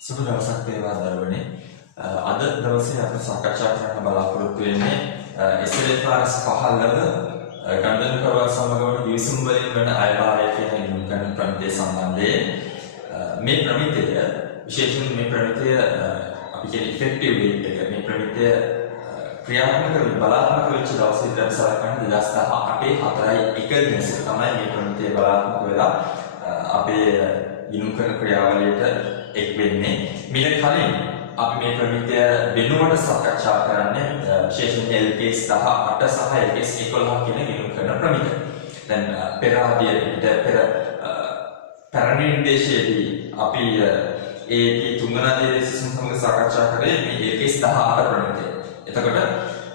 සුබ දවසක් වේවා දරුවනේ. අද දවසේ අපි සාකච්ඡා කරන්න බලාපොරොත්තු වෙන්නේ SLFRS 15 ගණන්කරුවා සමග වන විසුම් වලින් වන අයභාරය කියන ගණන් ප්‍රමිතිය සම්බන්ධයෙන් මේ ප්‍රමිතිය විශේෂයෙන් මේ ප්‍රමිතිය අපි කියන ඉෆෙක්ටිව් ඩේට් එක මේ ප්‍රමිතිය ක්‍රියාත්මක බලාත්මක වෙච්ච දවසේ ඉඳන් සලකන්නේ 2018 4 දිනසක තමයි මේ ප්‍රමිතිය බලාත්මක වෙලා අපේ ගිණුම් කරන ක්‍රියාවලියට එක් වෙන්නේ. මීට කලින් අපි මේ ප්‍රමිතිය වෙනුවට සාකච්ඡා කරන්නේ විශේෂයෙන් LKS 18 සහ LKS 11 කියන ගිණුම් කරන ප්‍රමිතිය. දැන් පෙර ආදියට පෙර පැරණි නිර්දේශයේදී අපි ඒ තුන්වන දේශන සමග සාකච්ඡා කරේ මේ LKS 18 ප්‍රමිතිය. එතකොට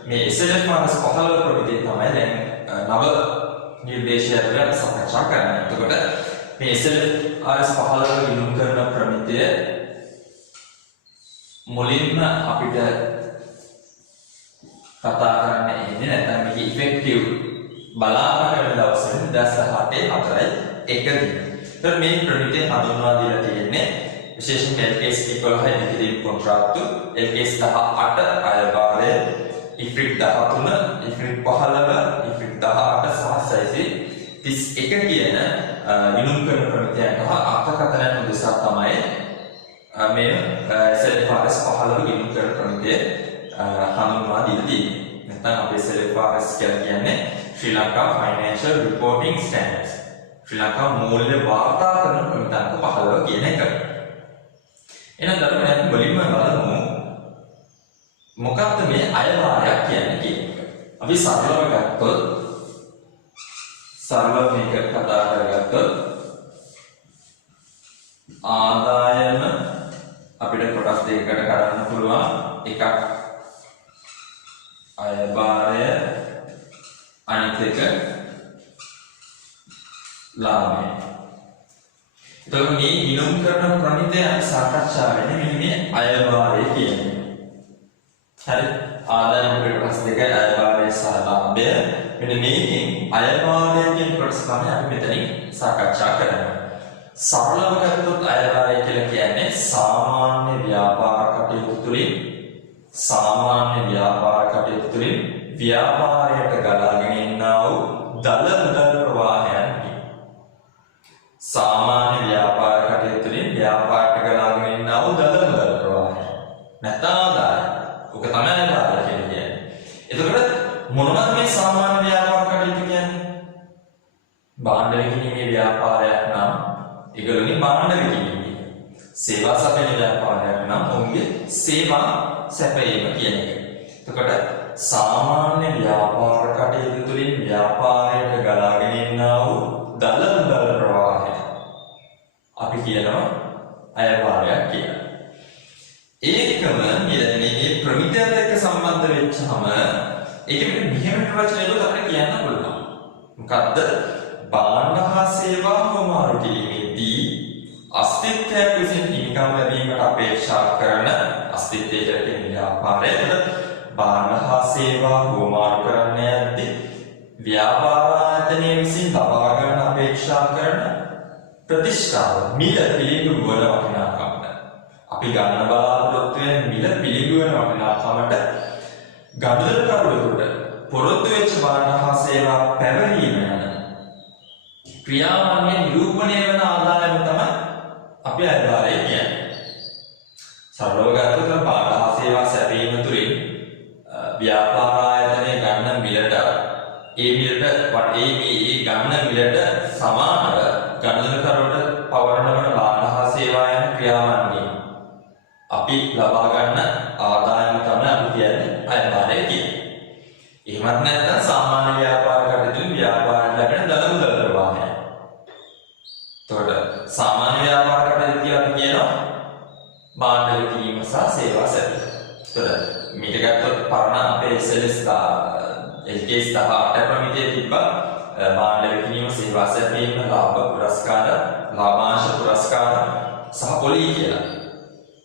මේ SLFRS 15 ප්‍රමිතිය තමයි දැන් නව නිර්දේශය ගැන සාකච්ඡා කරන්නේ. එතකොට මේ SLFRS 15 ගිණුම් කරන ප්‍රමිතිය මුලින්ම අපිට කතා කරන්න ඉන්නේ නැත්නම් මේක ඉෆෙක්ටිව් බලාපොරොත්තු වෙන දවසේ 2018 4 දින. ඒතර මේ ප්‍රමිතිය හඳුන්වා දීලා තියෙන්නේ විශේෂයෙන් LKS 11 ඉදිරි කොන්ත්‍රාත්තු LKS 18 අයභාරය ඉෆ්‍රික් 13 ඉෆ්‍රික් 15 ඉෆ්‍රික් 18 සහ සයිසි 31 කියන ගිණුම් කරන ප්‍රමිතියන් පහ අර්ථකථනයන් උදෙසා තමයි මේ SLFRS 15 ගිණුම් කරන ප්‍රමිතිය හඳුන්වා දීලා තියෙන්නේ. නැත්නම් අපේ SLFRS කියලා කියන්නේ ශ්‍රී ලංකා ෆයිනෑන්ෂල් රිපෝටිංగ్ ස්ටෑන්ඩඩ්ස්. ශ්‍රී ලංකා මූල්‍ය වාර්තාකරණ ප්‍රමිතියන් 15 කියන එක. එහෙනම් දරුවනේ අපි මුලින්ම බලමු මොකක්ද මේ අයභාරයක් කියන්නේ කියන එක. අපි සරලව ගත්තොත් සරලව මේක කතා කරගත්තොත් ආදායම අපිට කොටස් දෙකකට කඩන්න පුළුවන්. එකක් අයභාරය අනිත් එක ලාභය. එතකොට මේ ගිණුම් කරන ප්‍රමිතිය අපි සාකච්ඡා වෙන්නේ මෙන්න මේ අයභාරය කියන්නේ. හරි ආදායම කොටස් දෙකයි අයභාරය සහ ලාභය. මෙන්න මේකෙන් අයභාරය කියන කොටස තමයි අපි මෙතනින් සාකච්ඡා කරන්නේ. සරලව ගත්තොත් අයභාරය කියලා කියන්නේ සාමාන්‍ය ව්‍යාපාර කටයුතු තුළින් ව්‍යාපාරයට ගලාගෙන එන්නා වූ දල මුදල් ප්‍රවාහයන්. සාමාන්‍ය ව්‍යාපාර කටයුතු තුළින් ව්‍යාපාරයට ගලාගෙන එන්නා වූ දල මුදල් ප්‍රවාහයන්. නැත්නම් ආදායය. ඔක තමයි අයභාරය කියන්නේ. එතකොට මොනවද මේ සාමාන්‍ය ව්‍යාපාර කටයුතු කියන්නේ? භාණ්ඩ විකිණීමේ ව්‍යාපාරයක් නම් ඒගොල්ලෝගේ භාණ්ඩ විකිණීම. සේවා සැපයන ව්‍යාපාරයක් නම් ඔවුන්ගේ සේවා සැපයීම කියන එක. එතකොට සාමාන්‍ය ව්‍යාපාර කටයුතු තුළින් ව්‍යාපාරයට ගලාගෙන එන්නා වූ දල මුදල් ප්‍රවාහය අපි කියනවා අයභාරයක් කියලා. ඒකම මේ ප්‍රමිතියත් එක්ක සම්බන්ධ වෙච්චාම ඒක මෙහෙම නිර්වචනයකට අපිට කියන්න පුළුවන්. මොකද්ද? භාණ්ඩ හා සේවා හොමාරු කිරීමේදී අස්තිත්වයක් විසින් හිමිකම් ලැබීමට අපේක්ෂා කරන අස්තිත්වය කියලා කියන ව්‍යාපාරයට භාණ්ඩ හා සේවා හොමාරු කරන්න යද්දී ව්‍යාපාර ආයතනය විසින් ලබා ගන්න අපේක්ෂා කරන ප්‍රතිෂ්ඨාව මිල පිළිගු වන වටිනාකමට අපි ගන්න බලාපොරොත්තු වෙන මිල පිළිගු වන වටිනාකමට ගනුදෙනුකරුවෙකුට පොරොත්තු වෙච්ච භාණ්ඩ හා සේවා පැවරීම යන ක්‍රියාවන්ගෙන් නිරූපණය වන ආදායම තමයි අපි අයභාරය කියන්නේ. සරලව ගත්තොත් භාණ්ඩ හා සේවා සැපයීම තුළින් ව්‍යාපාර ආයතනය ගන්න මිලට ඒ ගන්න මිලට සමානව ගනුදෙනුකරුවට පවරන වන භාණ්ඩ හා සේවා යන ක්‍රියාවන්ගෙන් අපි ලබා ගන්න ආදායම තමයි අපි කියන්නේ අයභාරය කියන්නේ. එහෙමත් නැත්නම් සාමාන්‍ය ව්‍යාපාර කටයුතු ව්‍යාපාරයට ලැබෙන දල මුදල් ප්‍රවාහය. එතකොට සාමාන්‍ය ව්‍යාපාර කටයුතු කියලා අපි කියනවා භාණ්ඩ විකිණීම සහ සේවා සැපයීම. එතකොට මේක ගත්තොත් පරණ අපේ SLS LKS 18 ප්‍රමිතියේ තිබ්බ භාණ්ඩ විකිණීම සේවා සැපයීම ලාභ පුරස්කාර ලාභාංශ පුරස්කාර සහ පොලී කියලා.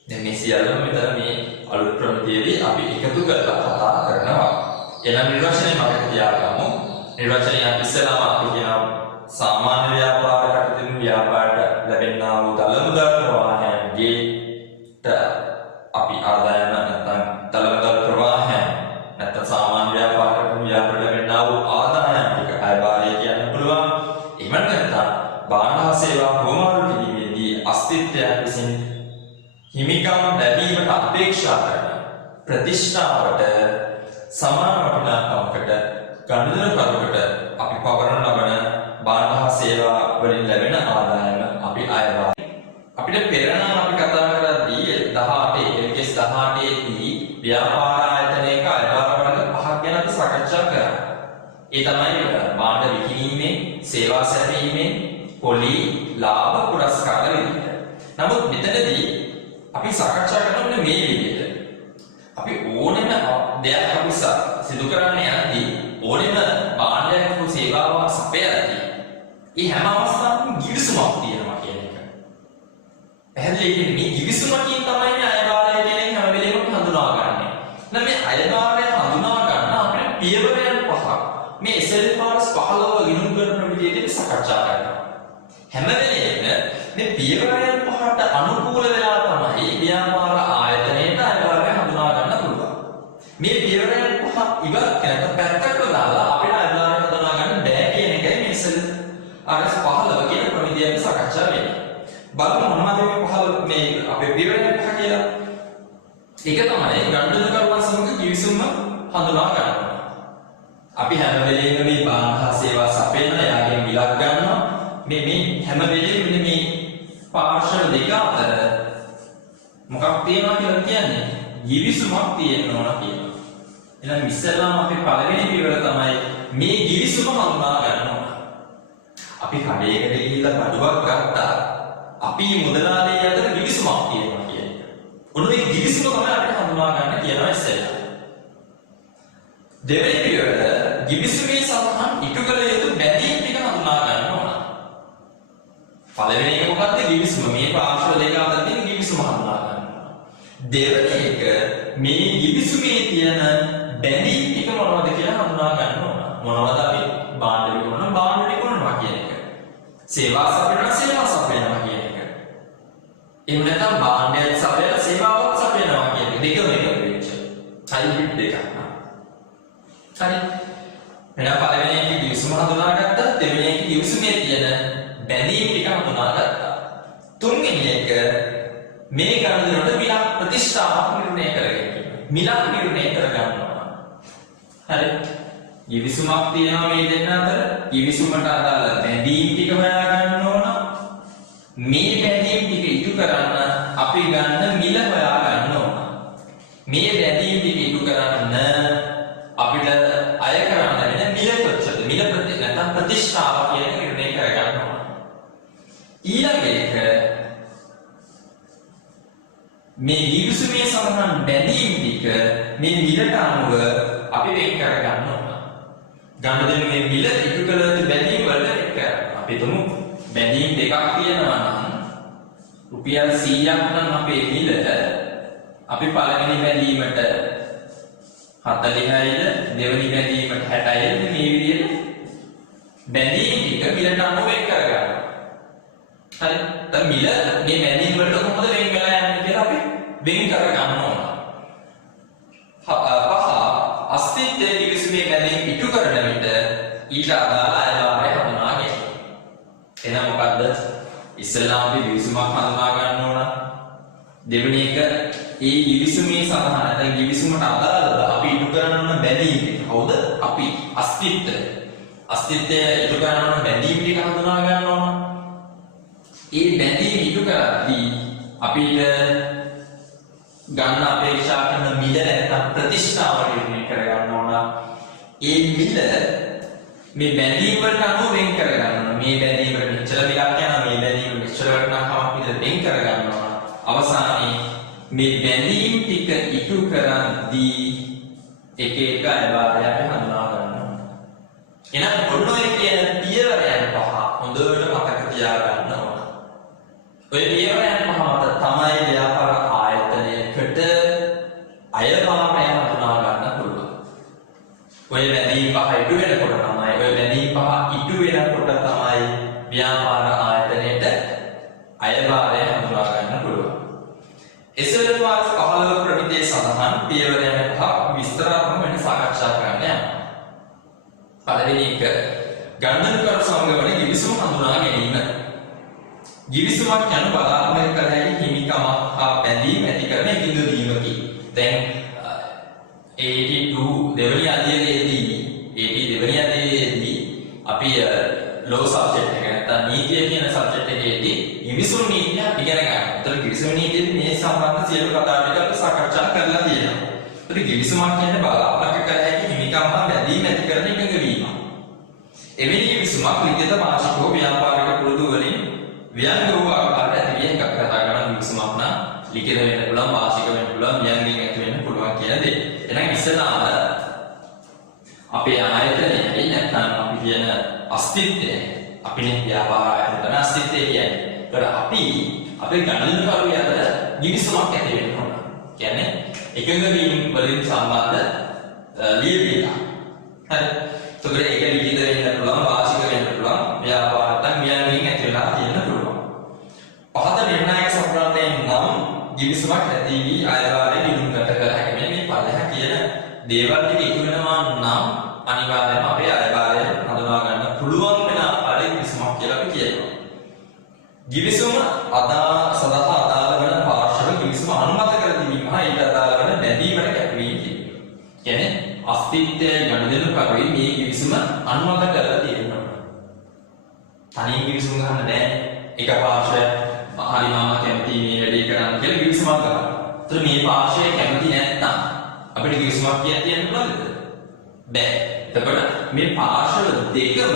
දැන් මේ සියල්ලම මෙතන මේ අලුත් ප්‍රමිතියේදී අපි එකතු කරලා කතා කරනවා. එනම් නිර්වචනය මතක තියාගමු. නිර්වචනය අපි ඉස්සෙල්ලාම අපි කියනවා සාමාන්‍ය ව්‍යාපාර කටයුතු ව්‍යාපාරයට ලැබෙනා වූ දල මුදල් ප්‍රවාහයන්ගේ අපි ආදායම නැත්නම් තලමුදල් ප්‍රවාහය නැත්නම් සාමාන්‍ය ව්‍යාපාරවල ලැබෙනා වූ ආදායම් ටික අයභාරය කියන්න පුළුවන්. එහෙම නැත්නම් භාණ්ඩ හා සේවා හුවමාරු කිරීමේදී අස්තිත්වයක් විසින් හිමිකම් ලැබීමට අපේක්ෂා කරන ප්‍රතිෂ්ඨාවට සමාන වටිනාකමකට ගනුදෙනුකරුවකට අපි පවරන ලබන භාණ්ඩ හා සේවා වලින් ලැබෙන ආදායම අපි අයභාරය. අපිට පෙර නම් අපි කතා කරද්දී 18 LKS 18 දී ව්‍යාපාර ආයතනයක අයභාර වර්ග පහක් ගැන අපි සාකච්ඡා කරා. ඒ තමයි භාණ්ඩ විකිණීමේ, සේවා සැපයීමේ, පොලි, ලාභ, පුරස්කාර විදිහට. නමුත් මෙතනදී අපි සාකච්ඡා කරන්නේ මේ විදිහට. අපි ඕනෙම දෙයක් අපි සිදු කරන්න යද්දී ඕනෙම භාණ්ඩයක් හෝ සේවාවක් සපයද්දී ඒ හැම අවස්ථාවකම ගිවිසුමක් තියෙනවා කියන එක. පැහැදිලි කියන්නේ මේ ගිවිසුමකින් තමයි මේ අයභාරය කියන එක හැම වෙලේම හඳුනාගන්නේ. දැන් මේ අයභාරය හඳුනා ගන්න අපිට පියවරයන් පහක් මේ SLFRS 15 ගිණුම් කරන විදිහට සාකච්ඡා කරනවා. හැම වෙලේම මේ පියවරයන් පහට අනුකූල වෙලා තමයි ව්‍යාපාර ආයතනයේ අයභාරය හඳුනා ගන්න පුළුවන්. මේ පියවරයන් පහ ඉවත් කරලා පැත්තකට දාලා අපිට අයභාරය හඳුනා ගන්න බෑ කියන එකයි මේ SLFRS 15 කියන ප්‍රමිතියෙන් සාකච්ඡා වෙන්නේ. බලමු මොනවද මේ 15 මේ අපේ පියවරයන් පහ කියලා. ඒක තමයි ගනුදෙනුකරුවන් සමග කිවිසුම හඳුනා ගන්නවා. අපි හැම වෙලේම මේ භාණ්ඩ හා සේවා සපයන යාගෙන් විලක් ගන්නවා. මේ හැම වෙලේම මේ පාර්ශ්ව දෙක අතර මොකක් තියෙනවා කියලා කියන්නේ ගිවිසුමක් තියෙනවා කියනවා. එහෙනම් ඉස්සෙල්ලාම අපේ පළවෙනි පියවර තමයි මේ ගිවිසුම හඳුනා ගන්න ඕන. අපි කඩේකට ගිහිල්ලා බඩුවක් ගත්තා. අපි මුදලාලේ අතර ගිවිසුමක් තියෙනවා කියන්නේ. ඔන්න මේ ගිවිසුම තමයි අපිට හඳුනා ගන්න කියනවා ඉස්සෙල්ලා. දෙවෙනි පියවර ගිවිසුමේ සඳහන් ඉටු කළ යුතු බැඳීම් ටික හඳුනා ගන්න ඕන. පළවෙනි එක මොකක්ද? ගිවිසුම. මේ පාර්ශ්ව දෙක අතර තියෙන ගිවිසුම හඳුනා ගන්න. දෙවෙනි එක මේ ගිවිසුමේ තියෙන බැඳීම් ටික මොනවද කියලා හඳුනා ගන්න ඕන. මොනවද අපි භාණ්ඩ විකුණනවා කියන එක. සේවා සපයනවා කියන එක. එහෙම නැත්නම් භාණ්ඩයක් සපයලා සේවාවක් සපයනවා කියන එක. දෙකම එක වෙච්ච. හයිබ්‍රිඩ් දෙකක්. හරි. එහෙනම් පළවෙනි එකේ ගිවිසුම හඳුනාගත්තා. දෙවෙනි එකේ ගිවිසුමේ තියෙන බැඳීම් ටික හඳුනාගත්තා. තුන්වෙනි එක මේ ගනුදෙනුවට මිලක් ප්‍රතිෂ්ඨාවක් නිර්ණය කරගන්න. මිලක් නිර්ණය කරගන්නවා. හරි. ගිවිසුමක් තියෙනවා මේ දෙන්න අතර. ගිවිසුමට අදාළ බැඳීම් ටික හොයා ගන්න ඕන. මේ බැඳීම් ටික ඉටු කරන්න අපි ගන්න මිල හොයා ගන්න ඕන. මේ බැඳීම් ටික ඉටු කරන්න අපිට අය කරන්න වෙන මිල කොච්චරද? මිල නැත්නම් ප්‍රතිෂ්ඨාව කියන නිර්ණය කරගන්න ඕන. ඊළඟ එක මේ ගිවිසුමේ සඳහන් බැඳීම් ටික මේ මිලට අනුව අපි වෙන් කරගන්න ඕන. ගනුදෙනුවේ මිල ඉටු කළ යුතු බැඳීම් වලට වෙන් කරනවා. අපි හිතමු බැඳීම් දෙකක් තියෙනවා නම් රුපියල් 100ක් නම් අපේ මිල අපි පළවෙනි බැඳීමට 40යිද දෙවෙනි බැඳීමට 60යිද මේ විදිහට බැඳීම් ටික මිලට අනුව වෙන් කරගන්නවා. හරි. දැන් මිල මේ බැඳීම් වලට කොහොමද වෙන් වෙලා යන්නේ කියලා අපි වෙන් කරගන්න ඕන. පහ අස්තිත්වයේ ගිවිසුමේ බැඳීම් ඉටු කරන විට ඊට අදාළ අයභාරය හඳුනා ගැනීම. එහෙනම් මොකද්ද? ඉස්සෙල්ලාම අපි ගිවිසුමක් හඳුනා ගන්න ඕන. දෙවෙනි එක ඒ ගිවිසුමේ සඳහන් නැත්නම් ගිවිසුමට අදාළව අපි ඉටු කරන බැඳීම් ටික. කවුද? අපි අස්තිත්වය. අස්තිත්වය ඉටු කරන බැඳීම් ටික හඳුනා ගන්න ඕන. ඒ බැඳීම් ඉටු කරද්දී අපිට ගන්න අපේක්ෂා කරන මිල නැත්නම් ප්‍රතිෂ්ඨාව නිර්ණය කරගන්න ඕන. ඒ මිල මේ බැඳීම් වලට අනුව වෙන් කරගන්න ඕන. මේ බැඳීම් වලට මෙච්චර මිලක් යනවා, මේ බැඳීම් වලට මෙච්චර වටිනාකමක් විතර වෙන් කරගන්න ඕන. අවසානයේ මේ බැඳීම් ටික ඉටු කරද්දී එක එක අයභාරය හඳුනා ගන්න ඕන. එහෙනම් ඔන්න ඔය කියන පියවරයන් පහ හොඳට මතක තියාගන්න ඕන. ඔය පියවරයන් පහ මත තමයි ව්‍යාපාර ආයතනයකට අයභාරය හඳුනා ගන්න පුළුවන්. ඔය බැඳීම් පහ ඉටු වෙනකොට තමයි ව්‍යාපාර ආයතනයට අයභාරය හඳුනා ගන්න පුළුවන්. එසේම මාර්ග 15 ප්‍රමිතියේ සඳහන් පියවර යන පහ විස්තරාත්මක වෙන සාකච්ඡා කරන්න යනවා. පළවෙනි එක ගණන්කර සංගමන ගිවිසුම හඳුනා ගැනීම. ගිවිසුමක් යන බලාත්මක කළ හැකි හිමිකමක් හා බැඳීම් ඇති කරන එකඟවීමකි. දැන් 82 දෙවැනි අධ්‍යයනයේදී අපි ලෝ සබ්ජෙක්ට් එක නැත්නම් නීතිය කියන සබ්ජෙක්ට් එකේදී ගිවිසුම් නීතිය ඉගෙන ගන්නවා. ඒතර ගිවිසුම් නීතියේදී මේ සම්බන්ධ සියලු කතා ටික අපි සාකච්ඡා කරලා තියෙනවා. ඒතර ගිවිසුමක් කියන්නේ බලාත්මක කළ හැකි හිමිකම් හා බැඳීම් ඇති කරන එකඟවීම. එවැනි ගිවිසුමක් ලිඛිත වාචික ව්‍යාපාරික පුරුදු වලින් ව්‍යංග වූ ආකාරයට ඇති විය එකක් කතා කරන ගිවිසුමක් නම් ලිඛිත වෙන්න පුළුවන් වාචික වෙන්න පුළුවන් ව්‍යංගයෙන් ඇති වෙන්න පුළුවන් කියන දේ. එහෙනම් ඉස්සෙල්ලාම අපේ ආයතනයේ නැත්නම් අපි කියන අස්තිත්වය අපේ ව්‍යාපාරයේ අස්තිත්වය කියන්නේ. ඒතර අපි අපේ ගණන්කරුවෝ අතර ගිවිසුමක් ඇති වෙන්න ඕන. කියන්නේ එකඟ වීම වලින් සම්බන්ධ ලියවිලා. හරි. ඒතර ඒක ලිඛිත වෙන්න පුළුවන් වාචික වෙන්න පුළුවන් ව්‍යාපාරයෙන් ව්‍යංගයෙන් ඇති වෙලා තියෙන්න පුළුවන්. පහත නිර්ණායක සම්ප්‍රදායෙන් නම් ගිවිසුමක් ඇති වී අයවාරයේ නිරුද්ධ කර හැකි මේ පළහ කියන දේවල් ටික ඉක්ම වෙනවා නම් අනිවාර්යයෙන්ම අපේ අයවාරය හඳුනා ගන්න පුළුවන් වෙන ආකාරයේ ගිවිසුමක් කියලා අපි කියනවා. ගිවිසුම සඳහා අදාළ වන පාර්ශ්ව ගිවිසුම අනුමත කර දීම හා ඊට අදාළ වන බැඳීමට කැපවීම කියනවා. කියන්නේ අස්තිත්වයේ ගනුදෙනු කරුවේ මේ ගිවිසුම අනුමත කරලා තියෙනවා. තනියෙන් ගිවිසුම ගන්න බෑ. එක පාර්ශ්වයක් හරි මම කැමති මේ වැඩේ කරන්න කියලා ගිවිසුමක් ගන්නවා. ඒතර මේ පාර්ශ්වය කැමති නැත්නම් අපිට ගිවිසුමක් කියන්න පුළුවන්ද? බෑ. එතකොට මේ පාර්ශ්ව දෙකම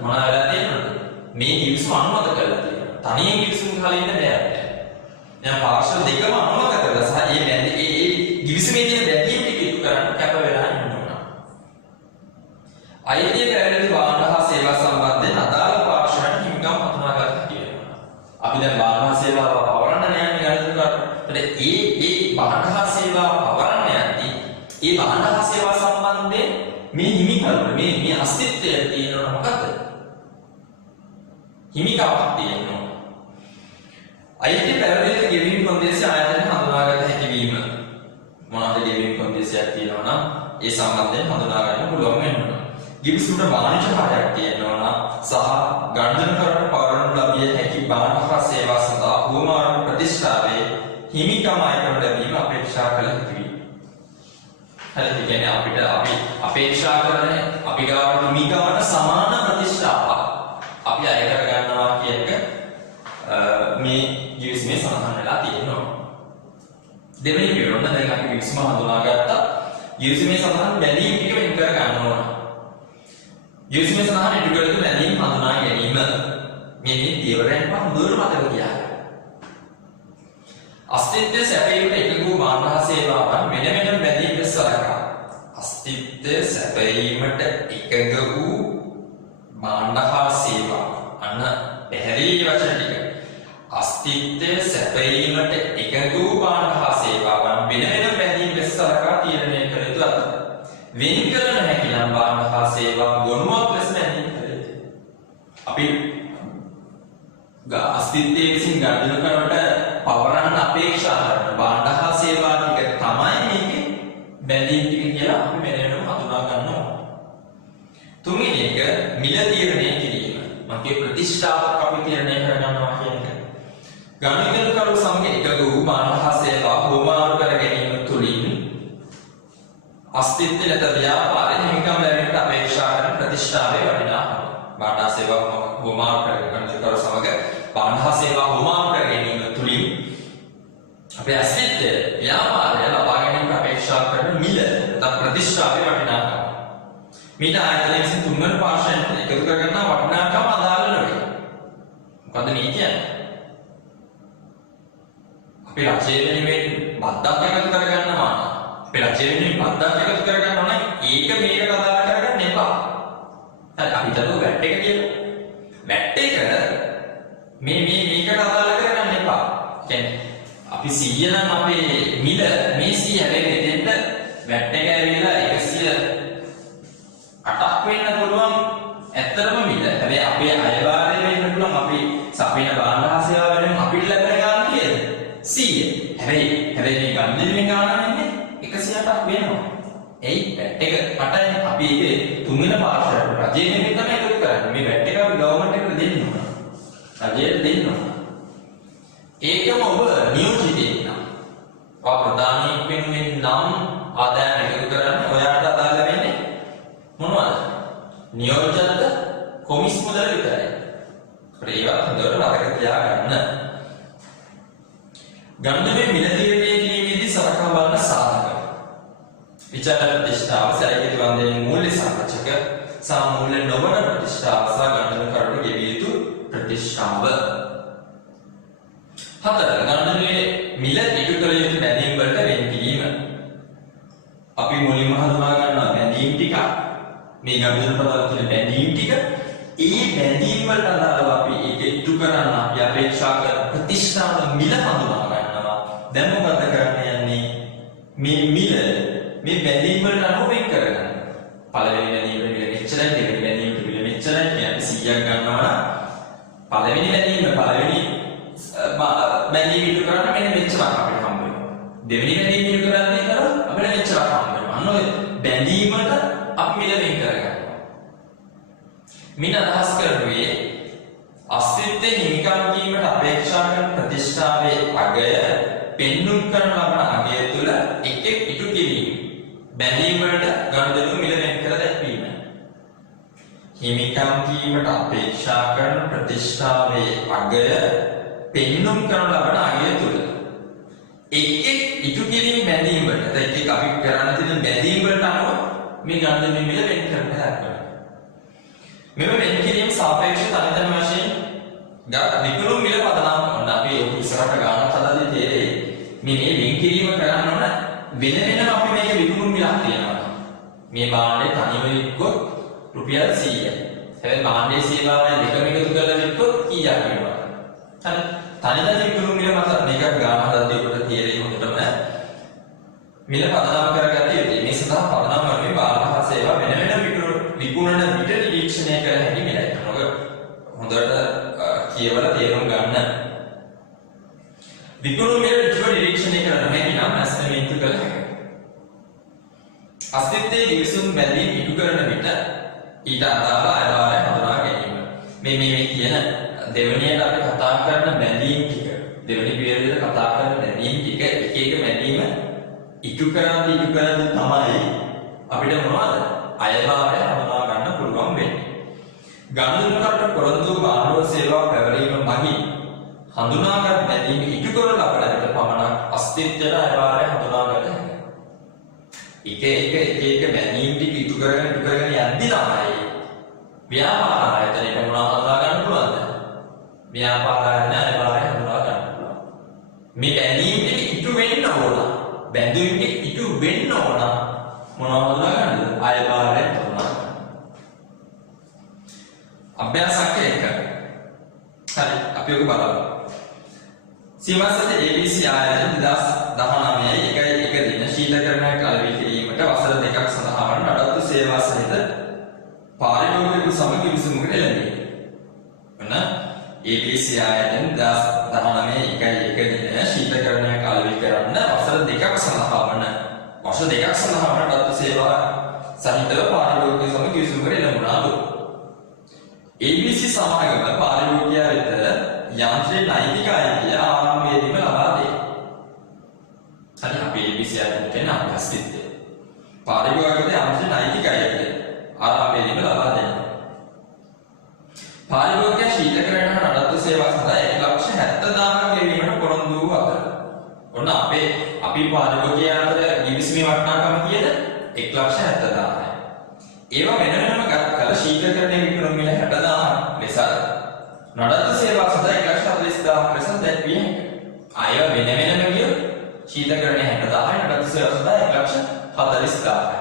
මොනවා වෙලා තියෙනවද? මේ ගිවිසුම අනුමත කරලා තියෙනවා. තනියෙන් ගිවිසුම ගහලා ඉන්න බෑ අපිට. දැන් පාර්ශ්ව දෙකම අනුමත කරලා සහ ඒ ගිවිසුමේ තියෙන බැඳීම් ටික ඉක්ම කරන්න කැප වෙලා ඉන්න ඕන. අයිතිය පැවැත්වීම වාහන හා සේවා සම්බන්ධයෙන් අදාළ පාර්ශ්වයන් හිමිකම් හඳුනා ගන්න තියෙනවා. අපි දැන් වාහන සේවාව පවරන්න නෑනේ ගණන් කරන්නේ. ඒ වාහන හා සේවාව පවරන්න යද්දී ඒ වාහන හා සේවා සම්බන්ධයෙන් මේ හිමිකම් මේ අස්තිත්වය තියෙනවා මොකද්ද? හිමිකමක් තියෙනවා. අයිතිය පැවැත්වීම ගෙවීම් කොන්දේසි ආයතන හඳුනාගත හැකි වීම. මොනවාද ගෙවීම් කොන්දේසියක් තියෙනවා නම් ඒ සම්බන්ධයෙන් හඳුනා ගන්න පුළුවන් වෙනවා. ගිවිසුමට වාණිජ කාර්යයක් තියෙනවා නම් සහ ගණන්කරට පවරන ලබිය හැකි බාහිර සේවා සඳහා හුවමාරු ප්‍රතිෂ්ඨාවේ හිමිකම අයකට ලැබීම අපේක්ෂා කළ යුතුයි. හරි ඒ කියන්නේ අපි අපේක්ෂා කරන අපි ගාවට හිමිකමට සමාන ප්‍රතිෂ්ඨාවක් අපි අය කර ගන්නවා කියන එක මේ ගිවිසුමේ සඳහන් වෙලා තියෙනවා. දෙවෙනි පියවර දැන් අපි ගිවිසුම හඳුනාගත්තා. ගිවිසුමේ සඳහන් බැඳීම් ටික වෙන් කර ගන්න ඕන. ගිවිසුමේ සඳහන් ඉටු කළ යුතු බැඳීම් හඳුනා ගැනීම. මේ පියවරෙන් හොඳට මතක තියාගන්න. අස්තිත්වය සැපයීමට එකඟ වූ මානව සේවාවන් මෙන්න බැඳීම් ලෙස සලකනවා. අස්තිත්වය සැපයීමට එකඟ වූ මානව සේවා අන්න පැහැදිලි වචන ටික. අස්තිත්වය සැපයීමට එකඟ වූ මානව සේවාවන් මෙන්න බැඳීම් ලෙස සලකා තීරණය කළ යුතු අතර වෙන් කළ නොහැකි නම් මානව සේවා ගොනුවක් ලෙස බැඳීම් කළ යුතුයි. අපි අස්තිත්වයේ විසින් ගණනය කරනට පවරන්න අපේක්ෂා කරන බාණ්ඩ සේවා ටික තමයි මේකේ බැඳීම් ටික කියලා අපි මෙලෙවම හඳුනා ගන්නවා. තුන්වෙනි එක මිල තීරණය කිරීම. මගේ ප්‍රතිෂ්ඨාවක් අපි තීරණය කර ගන්නවා කියන එක. ගණනකරු සමග එකග වූ බාණ්ඩ සේවා හොමාරු කර ගැනීම තුළින් අස්තිත්වයට නැත ව්‍යාපාරයේ හිමිකම් ලැබීමට අපේක්ෂා කරන ප්‍රතිෂ්ඨාවේ වටිනාකම. බාණ්ඩ සේවා හොමාරු කර ගන්නකරු සමග බාණ්ඩ සේවා හොමාරු කර ගැනීම තුළින් අපේ අස්තිත්වය ව්‍යාපාරය ලබා ගැනීමට අපේක්ෂා කරන මිල නැත්නම් ප්‍රතිෂ්ඨාවේ වටිනාකම. මීට ආයතනයේ විසින් තුන්වන පාර්ශ්වයෙන් එකතු කර ගන්න වටිනාකම අදාළ නොවේ. මොකද මේ කියන්නේ? අපේ රජය වෙනුවෙන් බද්දක් එකතු කර ගන්නවා. අපේ රජය වෙනුවෙන් බද්දක් එකතු කර ගන්නවා නම් ඒක මේකට අදාළ කරගන්න එපා. හරි අපි හිතුවා වැට් එක කියලා. වැට් එක මේකට අදාළ කරගන්න එපා. කියන්නේ අපි 100 නම් අපේ මිල මේ 100 හැබැයි දෙන්න වැට් එක ඇවිල්ලා 108ක් වෙන්න පුළුවන් ඇත්තටම මිල. හැබැයි අපේ අයවාරය වෙන්න පුළුවන් අපි සපේන බාණ්ඩ සේවා වලින් අපිට ලැබෙන ගාණ කීයද? 100. හැබැයි මේ ගණිතයෙන් ගානන්නේ 108ක් වෙනවා. එයි වැට් එක 8යි අපි ඒකේ තුන්වෙනි පාර්ශ්වයට රජයේ නෙමෙයි තමයි ඒක කරන්නේ. මේ වැට් එක අපි ගවර්න්මන්ට් එකට දෙන්න ඕන. රජයට දෙන්න ඕන. ඒකම ඔබ නියෝජිතයෙක් නම් ඔබ ප්‍රධානීන් වෙනුවෙන් නම් ආදායම එකතු කරන්නේ ඔයාට අදාළ වෙන්නේ මොනවද? නියෝජනද කොමිස් මුදල විතරයි. ඒවත් හොඳට මතක තියාගන්න. ගණනමේ මිලදී කිරීමේදී සලකා බලන සාධක. විචාර ප්‍රතිෂ්ඨාව සැලකිලි වන්දනයේ මූල්‍ය සාකච්ඡක සාමූල්‍ය නොවන ප්‍රතිෂ්ඨාව සහ ගණන කරුණු ගෙවිය යුතු ප්‍රතිෂ්ඨාව. 4. ගණනමේ මිල ඉටු කළ යුතු බැඳීම් වලට වෙන් කිරීම. අපි මුලින්ම හඳුනා ගන්නවා බැඳීම් ටික. මේ ගණන පදවල තියෙන බැඳීම් ටික. ඒ බැඳීම් වලට අදාළව අපි ඒක ඉටු කරන්න අපි අපේක්ෂා කරන ප්‍රතිෂ්ඨාව මිල හඳුනා ගන්නවා. දැන් මොකද කරන්න යන්නේ? මේ මිල මේ බැඳීම් වලට අනුව වෙන් කරගන්න. පළවෙනි බැඳීම මිල මෙච්චරයි, දෙවෙනි බැඳීම මිල මෙච්චරයි කියන්නේ 100ක් ගන්නවා නම් පළවෙනි බැඳීම බැඳීම ඉටු කරන්න මෙන්න මෙච්චරක් අපිට හම්බ වෙනවා. දෙවෙනි බැඳීම ඉටු කරන්නේ කරොත් අපිට මෙච්චරක් හම්බ වෙනවා. අන්න ඔය බැඳීම් වලට අපි මිල වෙන් කරගන්නවා. මින අදහස් කරන්නේ අස්තිත්වයේ හිමිකම් වීමට අපේක්ෂා කරන ප්‍රතිෂ්ඨාවේ අගය පෙන්눔 කරන ලබන අගය තුල එක් ඉටු කිරීම බැඳීම් වලට ගනුදෙනු මිල වෙන් කර දැක්වීම. හිමිකම් වීමට අපේක්ෂා කරන ප්‍රතිෂ්ඨාවේ අගය පෙන්눔 කරන ලබන අගය තුල එක් ඉටු කිරීම බැඳීම් වලට එක් අපි කරන්න තියෙන බැඳීම් වලට අනුව මේ ගනුදෙනු මිල වෙන් කරන්න හැකියි. මෙම වෙන් කිරීම සාපේක්ෂ තනිතන වශයෙන් විකුණුම් මිල පදනම් වුණ අපි ඉස්සරහට ගානක් හදලා තේරෙයි මේ වෙන් කිරීම කරන්න ඕන වෙන වෙනම අපි මේක විකුණුම් මිලක් තියනවා. මේ භාණ්ඩේ තනිව වික්කොත් රුපියල් 100යි. හැබැයි භාණ්ඩේ සේවාවේ දෙකම එකතු කරලා වික්කොත් කීයක් වෙනවද? හරි. තනිතන විකුණුම් මිල මත මේක ගාන හදලා උඩට තේරෙයි හොඳටම මිල පදනම් කරගatiya යුතුයි. මේ සඳහා පදනම් වලින් බාහිර සේවා වෙන වෙනම විකුණන විට නිරීක්ෂණය කර හැකි මිලයි. ඔබ හොඳට කියවලා තේරුම් ගන්න. විකුණුම් මිල විචුව නිරීක්ෂණය කරන්න හැකි නම් ඇස්තමේන්තු කළ හැකියි. අස්තිත්වයේ ගිවිසුම් බැඳීම් ඉටු කරන විට ඊට අදාළ අයවාරය හඳුනා ගැනීම. මේ කියන දෙවෙනියට අපි කතා කරන බැඳීම් ටික දෙවෙනි පියවරේදී කතා කරන බැඳීම් ටික එක එක බැඳීම ඉටු කරද්දී තමයි අපිට මොනවද අයවාරය හඳුනා ගන්න පුළුවන් වෙන්නේ. ගණනකට පොරොන්දු මානව සේවා පැවරීම මගින් හඳුනාගත් බැඳීම් ඉටු කරන ලබන පමණක් අස්තිත්වයට අයවාරය හඳුනා ගන්න හැකියි. එක බැඳීම් ටික ඉටු කරගෙන යද්දී තමයි ව්‍යාපාර ආයතනයට මොනවා හඳුනා ගන්න පුළුවන්ද? ව්‍යාපාර ආයතනය අයවාරය හඳුනා ගන්න පුළුවන්. මේ බැඳීම් ටික ඉටු වෙන්න ඕන. බැඳීම් ටික ඉටු වෙන්න ඕන. මොනවා හඳුනා ගන්නද? අයවාරය හඳුනා ගන්න. අභ්‍යාසයක් එක. හරි අපි ඔක බලමු. සීමාසත ABC ආයතන 2019 1 දින ශීතකරණය කල්වි කිරීමට වසර 2ක් සඳහා වන නඩත්තු සේවා සහිත පාරිභෝගික සමග විසඳුමකට එළඹේ. වන ABC ආයතන 2019 1 දින ශීතකරණය කල්වි කරන්න වසර 2ක් සඳහා වන නඩත්තු සේවා සහිතව පාරිභෝගික සමග විසඳුමකට එළඹුණාලු. ABC සමාගම පාරිභෝගිකයා වෙත යාන්ත්‍රික නෛතික අයිතිය ආරම්භයේදීම ලබා දෙයි. හරි අපි ABC ආයතන කියන අභ්‍යස්තිත්වය. පාරිභෝගිකයාට යාන්ත්‍රික නෛතික අයිතිය ආරම්භයේදීම ලබා දෙනවා. පාරිභෝගිකයා ශීතකරණ නඩත්තු සේවා සඳහා 1,70,000ක් ගෙවීමට පොරොන්දු වූ අතර ඔන්න අපි පාරිභෝගිකයා අතර ගිවිසුමේ වටිනාකම කියන 1,70,000යි. ඒවා වෙන වෙනම කළ ශීතකරණය විකුණුම් මිල 60,000 ලෙස නඩත්තු සේවා සඳහා 1,40,000 ලෙස දැක්විය හැකියි. ආය වෙන වෙනම ගිය ශීතකරණය 60,000යි නඩත්තු සේවා සඳහා 1,40,000යි.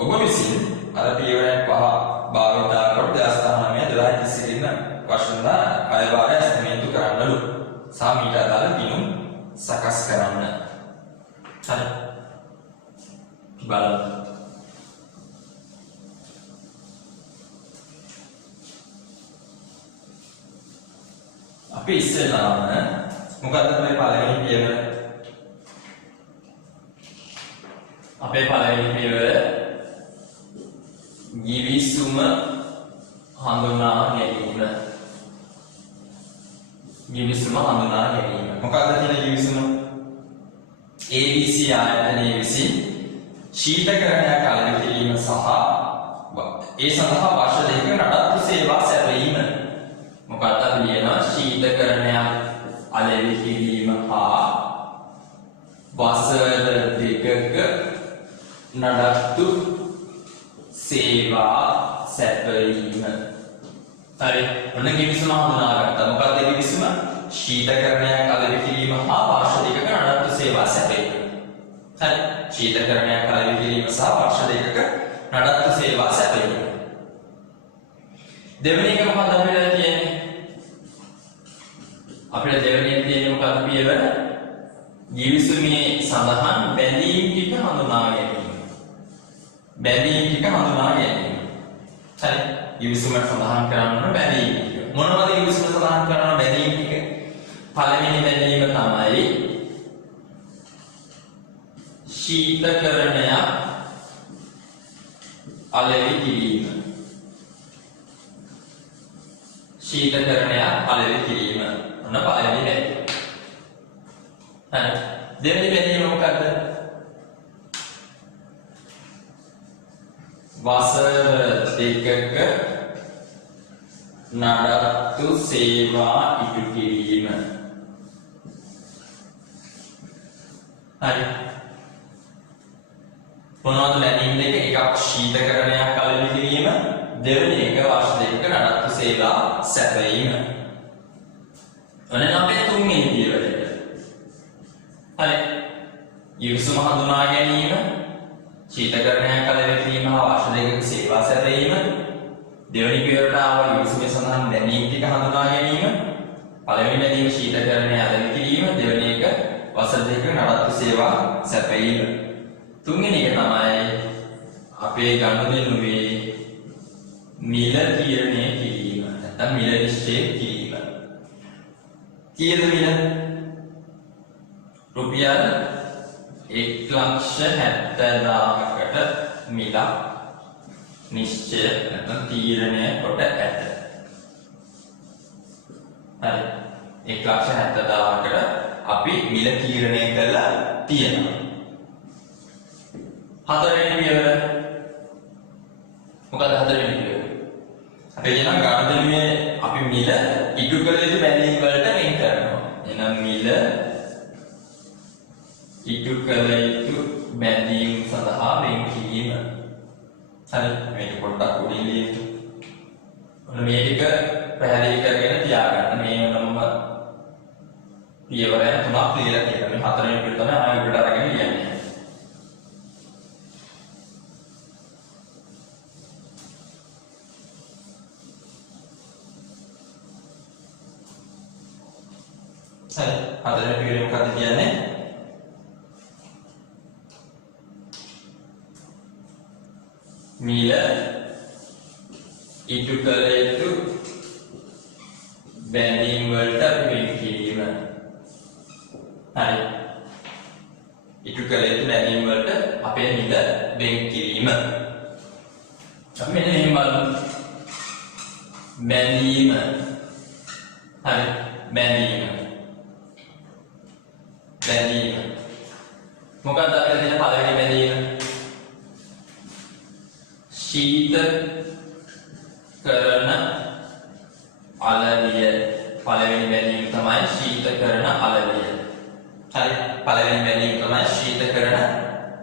ඔබ විසින් අර පියවරයන් පහ භාවිතා කොට 2019 12 දින වර්ෂවල අයවාරය ඇස්තමේන්තු කරන්නලු. සාමීට අදාළ ගිණුම් සකස් කරන්න. හරි. බලන්න. අපි ඉස්සෙල්ලාම මොකද්ද මේ පළවෙනි පියවර? අපේ පළවෙනි පියවර givisuma හඳුනා ගැනීම. givisuma හඳුනා ගැනීම. මොකද්ද කියන givisuma? ABC ආයතනයේ විසින් ශීතකරණයක් අලෙවි කිරීම සහ ඒ සඳහා වර්ෂ දෙකක නඩත්තු සේවා සැපයීම. මොකක්ද අපි කියනවා? ශීතකරණයක් අලෙවි කිරීම හා වසර දෙකක නඩත්තු සේවා සැපයීම. හරි. ඔන්න givisuma හඳුනාගත්තා. මොකක්ද givisuma? ශීතකරණයක් අලෙවි කිරීම හා වර්ෂ දෙකක නඩත්තු සේවා සැපයීම. හරි. ශීතකරණයක් අලෙවි කිරීම සහ වර්ෂ දෙකක නඩත්තු සේවා සැපයීම. දෙවෙනි එක මොකක්ද අපිට තියෙන්නේ? අපිට දෙවෙනියෙන් තියෙන්නේ මොකක්ද පියවර? givisumේ සඳහන් බැඳීම් ටික හඳුනා ගැනීම. බැඳීම් ටික හඳුනා ගැනීම. හරි. givisumට සඳහන් කරන්න බැඳීම් ටික. මොනවද givisumට සඳහන් කරන බැඳීම් ටික? පළවෙනි බැඳීම තමයි ශීතකරණයක් අලෙවි කිරීම. ශීතකරණයක් අලෙවි කිරීම. ඔන්න පළවෙනි බැඳීම. හරි. දෙවෙනි බැඳීම මොකක්ද? වසර දෙකක නඩත්තු සේවා ඉටු කිරීම. හරි. මොනවද බැඳීම් දෙක? එකක් ශීතකරණයක් අලෙවි කිරීම, දෙවෙනි එක වර්ෂ දෙකක නඩත්තු සේවා සැපයීම. ඔන්න අපේ තුන්වෙනි පියවර එක. හරි. givisuma හඳුනා ගැනීම, ශීතකරණයක් අලෙවි කිරීම හා වර්ෂ දෙකක සේවා සැපයීම. දෙවෙනි පියවරට ආව givisumේ සඳහන් බැඳීම් ටික හඳුනා ගැනීම. පළවෙනි බැඳීම ශීතකරණය අලෙවි කිරීම, දෙවෙනි එක වසර දෙකක නඩත්තු සේවා සැපයීම. තුන්වෙනි එක තමයි අපේ ගනුදෙනුවේ මිල තීරණය කිරීම. නැත්නම් මිල නිශ්චය කිරීම. කීයද මිල? රුපියල් 1,70,000කට මිල නිශ්චය නැත්නම් තීරණය කොට ඇත. හරි. 1,70,000කට අපි මිල තීරණය කළා තියෙනවා. හතරවෙනි පියවර. මොකද හතරවෙනි පියවර? අපි කියනවා ගනුදෙනුවේ අපි මිල ඉටු කළ යුතු බැඳීම් වලට වෙන් කරනවා. එහෙනම් මිල ඉටු කළ යුතු බැඳීම් සඳහා වෙන් කිරීම. හරි. මේක පොඩ්ඩක් උඩින් ලියන්න. ඔන්න මේ ටික පැහැදිලි කරගෙන තියාගන්න. මේ නම පියවරයන් තුනක් ලියලා තියෙනවා. මේ හතරවෙනි පියවර තමයි ආයෙ උඩට අරගෙන ලියන්නේ. හරි. හතරවෙනි පියවරේ මොකක්ද කියන්නේ? මිල ඉටු කළ යුතු බැඳීම් වලට වෙන් කිරීම. හරි. ඉටු කළ යුතු බැඳීම් වලට අපේ මිල වෙන් කිරීම. අපි මෙන්න මෙහෙම බලමු. බැඳීම. හරි. බැඳීම. බැඳීම. මොකක්ද අපිට තියෙන පළවෙනි බැඳීම? ශීතකරණ අලවිය. පළවෙනි බැඳීම තමයි ශීතකරණ අලවිය. හරි. පළවෙනි බැඳීම තමයි ශීතකරණ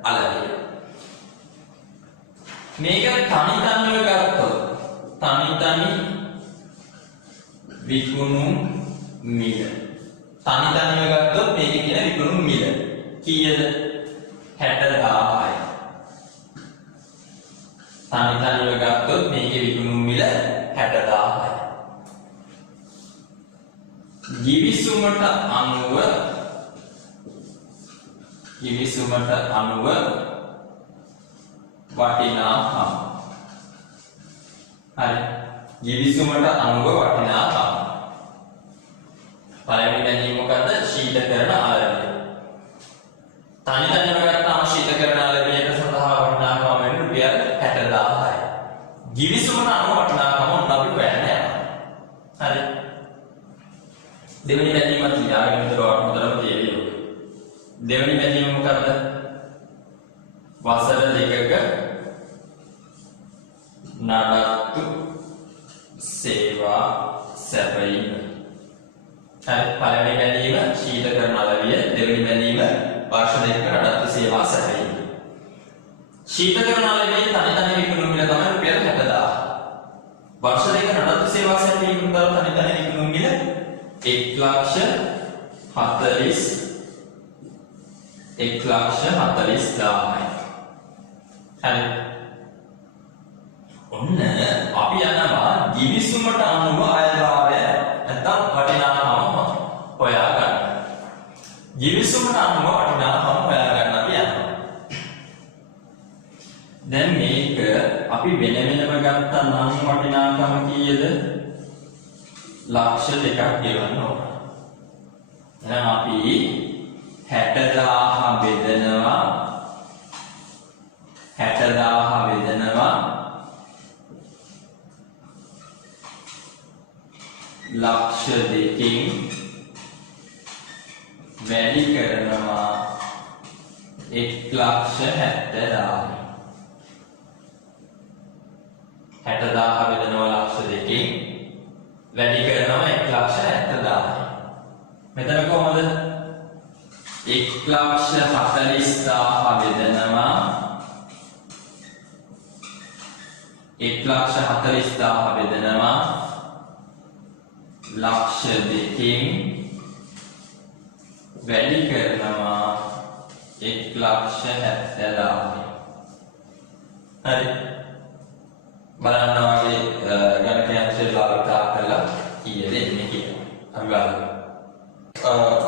අලවිය. මේක තනි තනිව ගත්තොත් තනි විකුණුම් මිල. තනි තනිව ගත්තොත් මේකේ කියන විකුණුම් මිල කීයද? 60000යි. තනි තනිව ගත්තොත් මේකේ විකුණුම් මිල 60000යි. givisumට අනුව වටිනාකම. හරි. givisumට අනුව වටිනාකම. පළවෙනි බැඳීම මොකද්ද? ශීතකරණ අලව්‍ය. තනි තනිව ගත්තාම ශීතකරණ අලව්‍යයට සඳහා වටිනාකම වෙන රුපියල් 60000යි. ගිවිසුමට අනුව වටිනාකම උන් අපි හොයන්න යනවා. හරි. දෙවෙනි බැඳීමත් ලියාගෙන ඉඳලා හොඳටම තේරෙයි. දෙවෙනි බැඳීම මොකද්ද? වසර දෙකක නඩත්තු සේවා සැපයීම. හරි. පළවෙනි බැඳීම ශීතකරණ අලව්‍ය, දෙවෙනි බැඳීම වර්ෂ දෙකක නඩත්තු සේවා සැපයීම. ශීතකරණ අලව්‍යයේ තනි තනි විකුණුම් මිල තමයි රුපියල් 60000. වර්ෂ දෙක නඩත්තු සේවා සැපයීම තව තනි තනි විකුණුම් මිල 1,40,000යි. හරි. ඔන්න අපි යනවා ගිවිසුමට අනුව අයභාවය නැත්නම් වටිනාකම හොයා ගන්න. ගිවිසුමට අනුව වටිනාකම හොයා ගන්න අපි යනවා. දැන් මේක අපි වෙන වෙනම ගත්තා නම් වටිනාකම කීයද? ලක්ෂ දෙකක් ගෙවන්න ඕන. එහෙනම් අපි 60000 බෙදනවා 60000 ලක්ෂ දෙකකින් වැඩි කරනවා 1,70,000. 60000 බෙදනවා ලක්ෂ දෙකකින් වැඩි කරනවා 1,70,000. මෙතන කොහොමද? 1,40,000 බෙදනවා 1,40,000 බෙදනවා ලක්ෂ දෙකකින් වැඩි කරනවා 1,70,000. හරි. බලන්න වගේ ගණක යන්ත්‍රය භාවිතා කරලා කීයද එන්නේ කියලා. අපි බලමු.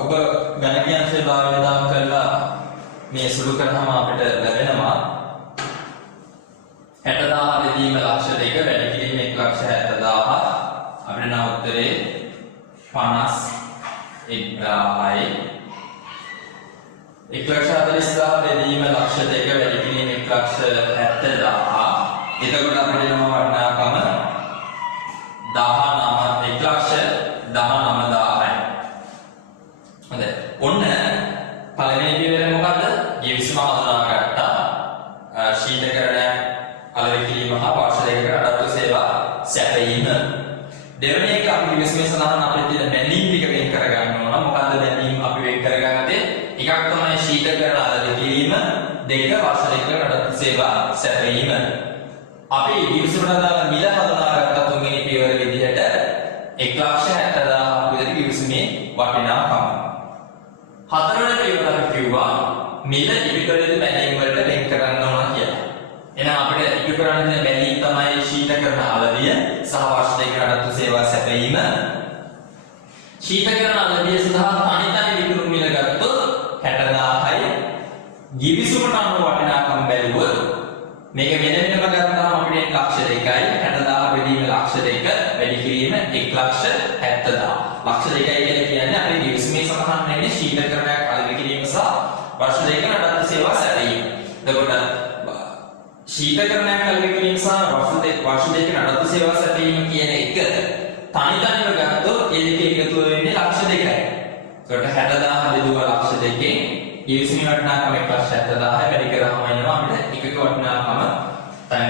ඔබ ගණක යන්ත්‍රය භාවිතා කරලා මේ සුළු කරාම අපිට ලැබෙනවා 60000 බෙදීම ලක්ෂ දෙක වැඩි කිරීම 1,70,000. අපිට නම් උත්තරේ 51,000යි. 1,40,000 බෙදීම ලක්ෂ දෙක වැඩි කිරීම 1,70,000. එතකොට අපිට එනවා වටිනාකම 1,19,000යි. හොඳයි. ඔන්න පළවෙනි පියවර මොකද්ද? ගිවිසුම හඳුනාගත්තා. ශීතකරණය අලෙවි කිරීම හා වර්ෂ දෙකක නඩත්තු සේවා සැපයීම. දෙවෙනි එක අපි ගිවිසුමේ සඳහන් අපිට තියෙන බැඳීම් ටික වෙන් කරගන්න ඕන. මොකද්ද බැඳීම් අපි වෙන් කරගත්තේ? එකක් තමයි ශීතකරණ අලෙවි කිරීම, දෙක වර්ෂ දෙකක නඩත්තු සේවා සැපයීම. අපි ගිවිසුමට දාලා මිල හඳුනාගත්ත තුන්වෙනි පියවර විදිහට 1,70,000 විතර ගිවිසුමේ වටිනාකම. හතරවෙනි පියවර අපි කිව්වා මිල ඉටු කළ යුතු බැඳීම් වලට වෙන් කරන්න ඕන කියලා. එහෙනම් අපිට ඉටු කරන්න තියෙන බැඳීම් තමයි ශීතකරණ අලවිය සහ වර්ෂ දෙකක නඩත්තු සේවා සැපයීම. ශීතකරණ අලවිය සඳහා තනි තනි විකුණුම් මිල ගත්තොත් 60000යි. ගිවිසුමට අනුව වටිනාකම බැලුවොත් මේක වෙන වෙනම ගත්තාම අපිට ලක්ෂ 2යි 60000 බෙදීම ලක්ෂ 2 වැඩි කිරීම 1,70,000. ලක්ෂ 2යි කියන්නේ අපේ ගිවිසුමේ සඳහන් වෙන්නේ ශීතකරණයක් අලෙවි කිරීම සහ වර්ෂ දෙකක නඩත්තු සේවා සැපයීම. එතකොට ශීතකරණයක් අලෙවි කිරීම සහ වර්ෂ දෙකක නඩත්තු සේවා සැපයීම කියන එක තනි තනිව ගත්තොත් ඒ දෙක එකතු වෙන්නේ ලක්ෂ 2යි. එතකොට 60000 බෙදුවා ලක්ෂ 2කින් ගිවිසුමේ වටිනාකම 1,70,000 වැඩි කරාම එනවා අපිට එකක වටිනාකම දැන්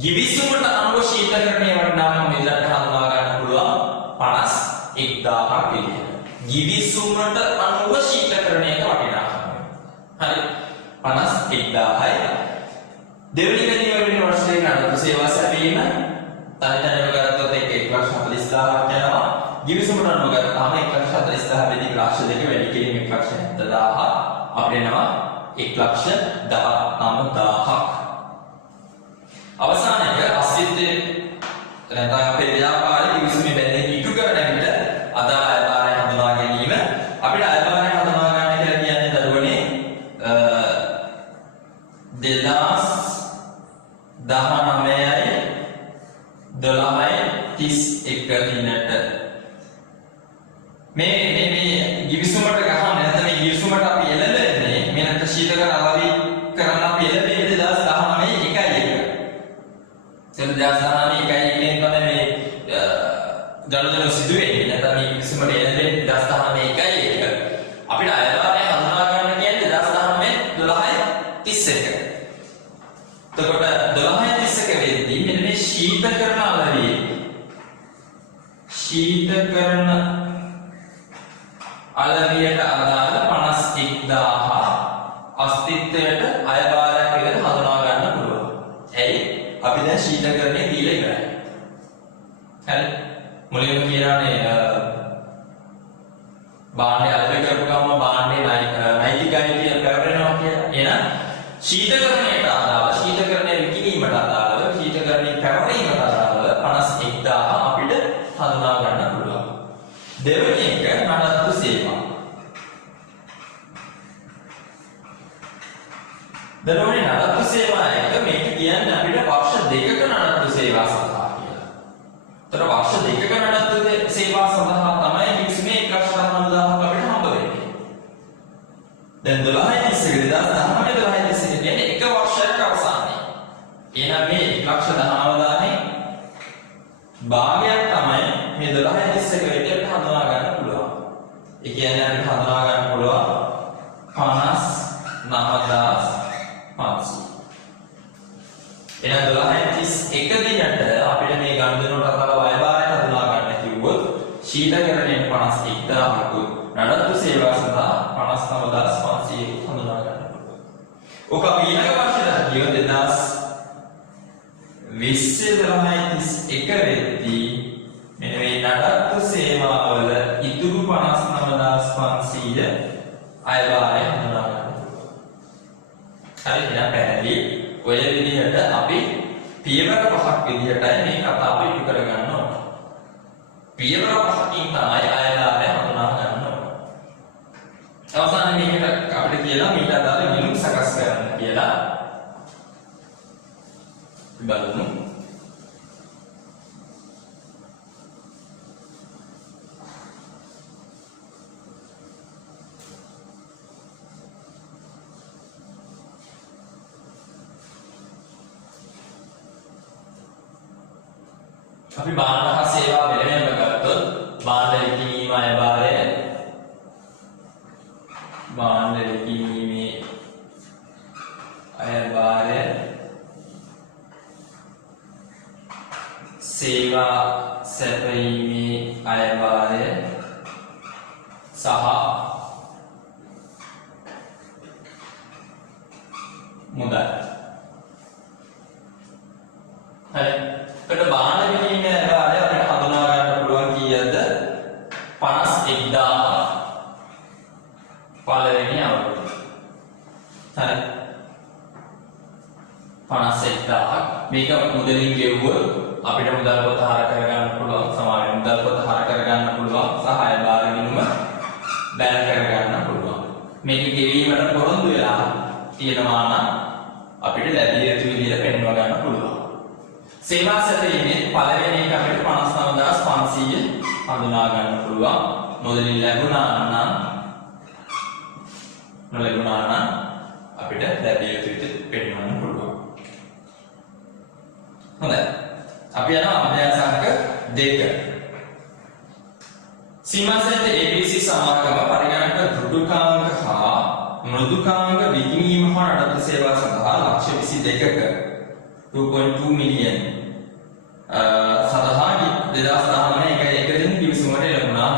ගිවිසුමට අනුව ශීතකරණයේ වටිනාකම මෙලට හඳුනා ගන්න පුළුවන් 51,000ක් විදිහට. ගිවිසුමට අනුව ශීතකරණයක වටිනාකම. හරි. 51,000යි. දෙවෙනි බැඳීම වෙන වර්ෂ දෙකක නඩත්තු සේවා සැපයීම තනි තනිව ගත්තොත් 1,40,000ක් යනවා. ගිවිසුමට අනුව ගත්තාම 1,40,000 බෙදීම ලක්ෂ දෙක වැඩි කිරීම 1,70,000 අපිට එනවා 1,19,000ක්. අවසාන එක අස්තිත්වයේ නැත්නම් අපේ ව්‍යාපාරයේ ගිවිසුමේ බැඳීම් ඉටු කරන විට අදාළ අයභාරය හඳුනා ගැනීම. අපිට අයභාරය හඳුනා ගන්න කියලා කියන්නේ දරුවනේ 2019යි 12යි 31 දිනට මේ භාණ්ඩය අලෙවි කරපු ගමන් භාණ්ඩේ නෛතිකයි කියන පැවරෙනවා කියලා. එහෙනම් ශීතකරණයට අදාළ ශීතකරණය විකිණීමට අදාළව ශීතකරණයේ පැවරීමට අදාළව 51000 අපිට හඳුනා ගන්න පුළුවන්. දෙවෙනි එක නඩත්තු සේවා. දෙවෙනි නඩත්තු සේවා එක මේක කියන්නේ අපිට වර්ෂ දෙකක නඩත්තු සේවා සඳහා කියලා. ඒතර වර්ෂ දෙකක නඩත්තු සේවා සඳහා තමයි කිසිමේ 1,90,000ක් අපිට හම්බ වෙන්නේ. දැන් 12/30 කියන්නේ එක වර්ෂයක අවසානයේ. එහෙනම් මේ 1,19,000 භාගයක් තමයි මේ 12/31 විදිහට හඳුනා ගන්න පුළුවන්. ඒ කියන්නේ අපිට හඳුනා ගන්න පුළුවන් 59,500. එහෙනම් 12/31 දිනට අපිට මේ ගනුදෙනුවට අදාළ වයභාරය හඳුනා ගන්න කිව්වොත් ශීතකරණයෙන් 51,000කුත් නඩත්තු සේවා සඳහා 59,500කුත් හඳුනා ගන්න පුළුවන්. ඔක අපි ඊළඟ වර්ෂයට කියව 2020 වෙද්දී මෙන්න මේ නඩත්තු සේවාවල ඉතුරු 59,500 අයභාරය හඳුනා ගන්න පුළුවන්. හරි එහෙනම් පැහැදිලි. ඔය විදිහට අපි පියවර පහක් විදිහටයි මේ කතාව ඉටු කරගන්න ඕන. පියවර පහකින් තමයි අයභාරය හඳුනා ගන්න ඕන. අවසානයේ මේකට අපිට කියලා මීට අදාළ මිනුම් සකස් කරන්න කියලා බලමු. අපි භාණ්ඩ හා සේවා වෙනම ගත්තොත් භාණ්ඩ විකිණීම අයභාරය භාණ්ඩ විකිණීමේ අයභාරය සේවා සැපයීමේ අයභාරය සහ මුදල්. හරි. එතකොට භාණ්ඩ විකිණීමේ අයභාරය අපිට හඳුනා ගන්න පුළුවන් කීයද? 51,000 පළවෙනි අවුරුද්ද. හරි. 51,000 මේක මුදලින් ගෙවුවොත් අපිට මුදල් පොත හර කරගන්න පුළුවන්. සමාවෙන් මුදල් පොත හර කරගන්න පුළුවන්. සහාය භාර ගිණුම බැල කරගන්න පුළුවන්. මේක ගෙවීමට පොරොන්දු වෙලා තියෙනවා නම් අපිට ලැබිය යුතු විදිහට පෙන්ව ගන්න පුළුවන්. සේවා සැපයීමේ පළවෙනි එක අපිට 59,500 හඳුනා ගන්න පුළුවන්. මුදලින් ලැබුණා නම් නොලැබුණා නම් අපිට ලැබිය යුතු විදිහට පෙන්වන්න පුළුවන්. හොඳයි. අපි යනවා අභ්‍යාස අංක 2. සීමාසහිත ABC සමාගම පරිගණක දෘඩුකාංග හා මෘදුකාංග විකිණීම හා නඩත්තු සේවා සඳහා ලක්ෂ 22ක 2.2 මිලියන් සඳහා 2019 එක දින කිවිසුමට ලැබුණා.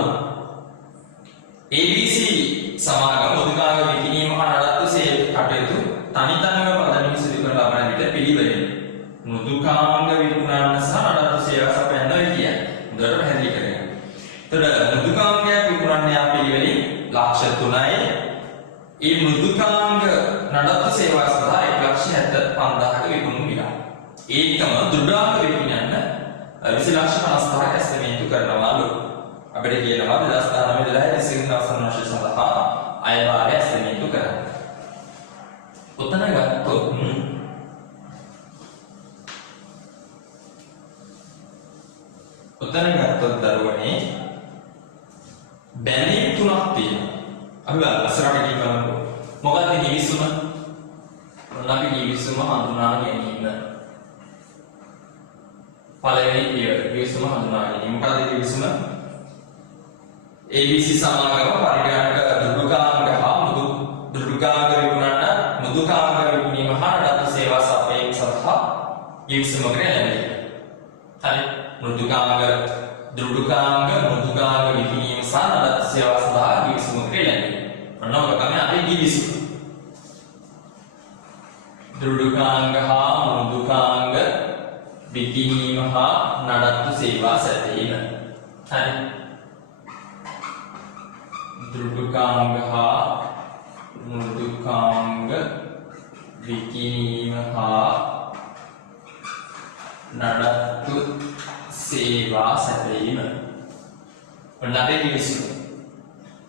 ABC සමාගම මෘදුකාංග විකිණීම හා නඩත්තු සේවා කටයුතු තනිතනම පදනම සිදු කරන ලබන විට පිළිවෙලින් මෘදුකාංග විකුණන්න සහ නඩත්තු සේවා සපයන්න වෙයි කියන්නේ. හොඳට පැහැදිලි කරගන්න. එතකොට මෘදුකාංගයක් විකුණන්න යා පිළිවෙලින් ලක්ෂ 3යි. ඒ මෘදුකාංග නඩත්තු සේවා සඳහා 1,75,000ක විකුණුම් විලා. ඒකම දෘඩාංග විකුණන්න 20,50,000ක ඇස්තමේන්තු කරනවාලු. අපිට කියනවා 2019 ඉඳලා අවසන් වර්ෂය සඳහා අයභාරය ඇස්තමේන්තු කරන්න. උතන ගත්තොත් දරුවනේ බැඳීම් 3ක් තියෙනවා. අපි බලස්සරට කියනකො මොකක්ද කිවිසුම? මොන අපි කිවිසුම හඳුනා ගැනීම. පළවෙනි පියවර කිවිසුම හඳුනා ගැනීම. මොකක්ද කිවිසුම? ABC සමාගම පරිගණක දෘඩුකාංග හා දෘඩුකාංග විකුණන්න මෘදුකාංග විකුණීම හා නඩත්තු සේවා සපයීම සඳහා කිවිසුමකට ලැබෙයි. හරි. මෘදුකාංග දෘඩුකාංග මෘදුකාංග විකිණීම සහ නඩත්තු සේවා සඳහා කිවිසුමකට ලැබෙයි. ඔන්න ඔක තමයි අපි කිවිසුම. දෘඩුකාංග හා මෘදුකාංග විකිණීම හා නඩත්තු සේවා සැපයීම. හරි. දෘඩුකාංග හා මෘදුකාංග විකිණීම හා නඩත්තු සේවා සැපයීම. ඔන්න අපේ කිවිසුම.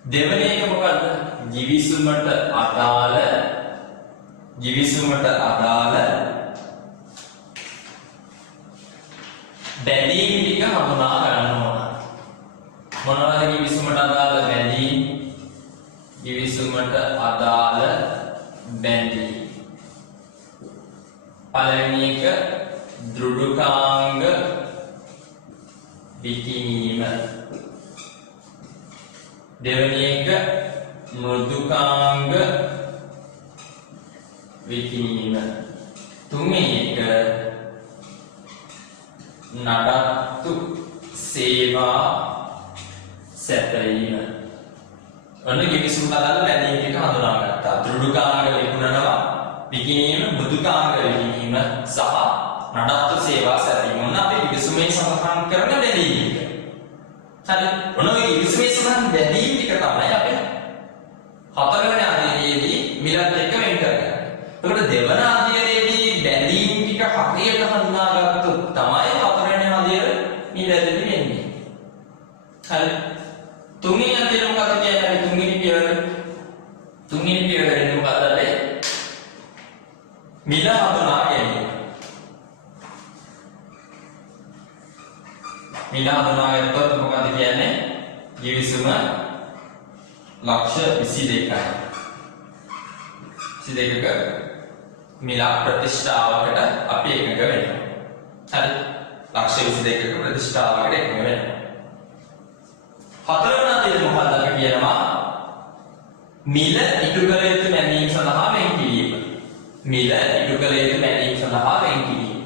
දෙවෙනි එක මොකද්ද? කිවිසුමට අදාළ බැඳීම් ටික හඳුනා ගන්න ඕන. මොනවද කිවිසුමට අදාළ බැඳීම්? කිවිසුමට අදාළ බැඳීම්. පළවෙනි එක දෘඩුකාංග විකිණීම. දෙවෙනි එක මෘදුකාංග විකිණීම. තුන්වෙනි එක නඩත්තු සේවා සැපයීම. ඔන්න කිවිසුමට අදාළ බැඳීම් ටික හඳුනාගත්තා. දෘඩුකාංග විකුණනවා, විකිණීම, මෘදුකාංග විකිණීම සහ නඩත්තු සේවා සැපයීම. ඔන්න අපි කිවිසුමේ සඳහන් කරන බැඳීම් ටික. හරි. ඔන්න ඔය කිවිසුමේ සඳහන් බැඳීම් ටික තමයි අපි හතරවෙනි අධ්‍යයනයේදී මිලත් එක්ක වෙන් කරගන්නේ. එතකොට දෙවන අධ්‍යයනයේදී බැඳීම් ටික හරියට හඳුනාගත්තොත් තමයි හතරවෙනි අධ්‍යයන මිලදී වෙන්නේ. හරි. තුන්වෙනි අධ්‍යයන මොකක්ද කියන්නේ? අපි තුන්වෙනි පියවරේ මොකක්ද අපි? මිල හඳුනා ගැනීම. මිල හඳුනාගත්තොත් මොකක්ද කියන්නේ? කිවිසුම ලක්ෂ 22ක මිල ප්‍රතිෂ්ඨාවකට අපි එකඟ වෙනවා. හරි. ලක්ෂ 22ක ප්‍රතිෂ්ඨාවකට එකඟ වෙනවා. හතරවන අධ්‍යයනය මොකක්ද අපි කියනවා? මිල ඉටු කළ යුතු බැඳීම් සඳහා වෙන් කිරීම. මිල ඉටු කළ යුතු බැඳීම් සඳහා වෙන් කිරීම.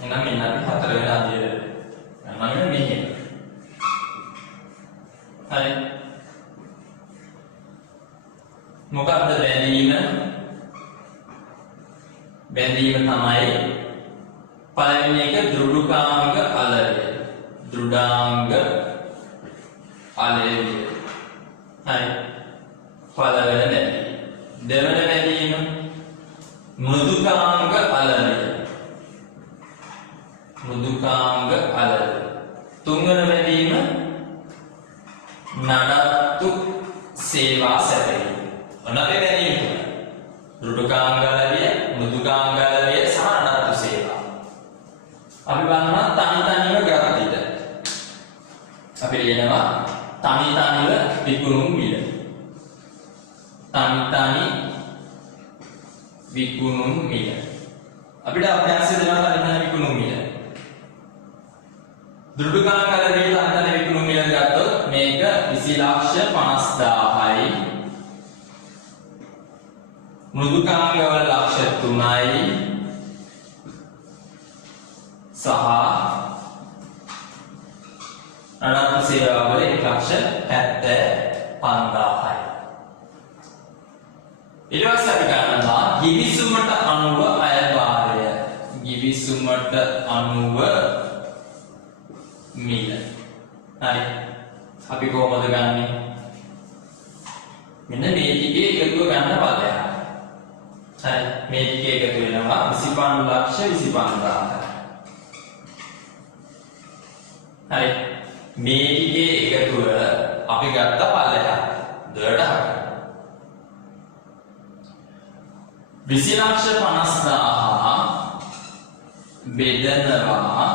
එහෙනම් මෙන්න අපි හතරවෙනි අධ්‍යයනය ගන්නවා මෙහෙම. හරි. මොකක්ද බැඳීම? බැඳීම තමයි පළවෙනි එක දෘඩුකාංග අලවය. දෘඩාංග අලවය. හරි. පළවෙනි බැඳීම. දෙවෙනි බැඳීම මෘදුකාංග අලවය. මෘදුකාංග අලවය. තුන්වෙනි බැඳීම නඩත්තු සේවා සැපයීම. ඔන්න අපේ බැඳීම් තුන. දෘඩුකාංග අලවය, මෘදුකාංග අලවය සහ නඩත්තු සේවා. අපි බලනවා තනි තනිව ග්‍රාහකීට. අපි ලියනවා තනි තනිව විකුණුම් මිල. තනි විකුණුම් මිල. අපිට අභ්‍යාසය දෙනවා තනි විකුණුම් මිල. දෘඩුකාංග අලවය තනි විකුණුම් මිල ගත්තොත් මේක 20,50,000යි. මෘදුකාංග වල ලක්ෂ 3යි. සහ නඩත්තු සේවා වල 1,75,000යි. ඊට පස්සේ අපි ගන්නවා කිවිසුමට අනුව අයභාරය. කිවිසුමට අනුව මිල. හරි. අපි කොහොමද ගන්නෙ? මෙන්න මේ ටිකේ එකතුව ගන්න පදයක්. හරි. මේ ටිකේ එකතු වෙනවා 25,25,000. හරි. මේ ටිකේ එකතුව අපි ගත්ත පදයක්. දෙයට හරි. 20,50,000 බෙදනවා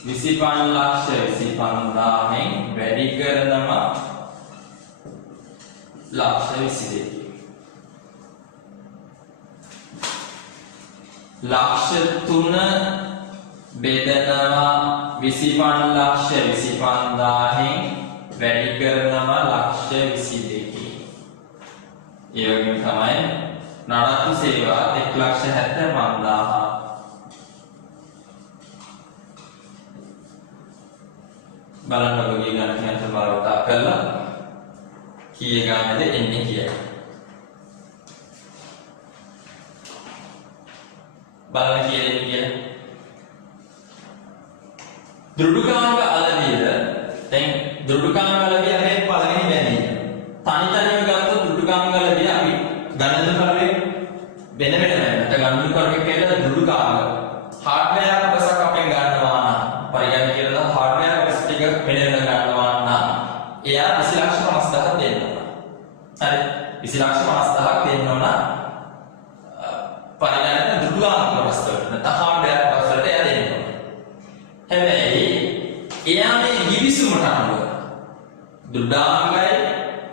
25,25,000න් වැඩි කරනවා ලක්ෂ 22. ලක්ෂ 3 බෙදනවා 25,25,000න් වැඩි කරනවා ලක්ෂ 22. ඒ වගේම තමයි නඩත්තු සේවා 1,75,000. බලන්න ඔයගේ ගණන් යන්ත්‍ර බලවතා කරලා කීය ගානද එන්නේ කියලා. බලන්න කීයද කියලා. දෘඩුකාංග අලවියද දැන් දෘඩුකාංග අලවිය මේ පළවෙනි බැඳීම. තනි තනිව ගත්තොත් දෘඩුකාංග අලවිය අපි ගණන්දු කරුවේ වෙන වෙනම ගණන්දු කරුවේ කියලා දෘඩුකාංග හાર્ඩ්වෙයාර් කොටසක් අපෙන් ගන්නවා නම් පරිගණක කියලා හાર્ඩ්වෙයාර් කොටස් ටික වෙන වෙන ගන්නවා නම් එයා 20,50,000ක් දෙන්න ඕන. හරි 20,50,000ක් දෙන්න ඕන පරිගණක දෘඩුකාංග කොටස් වලට නැත්නම් හાર્ඩ්වෙයාර් කොටස් වලට එයා දෙන්න ඕන. හැබැයි එයා මේ ගිවිසුමට අනුව දෘඩාංගයි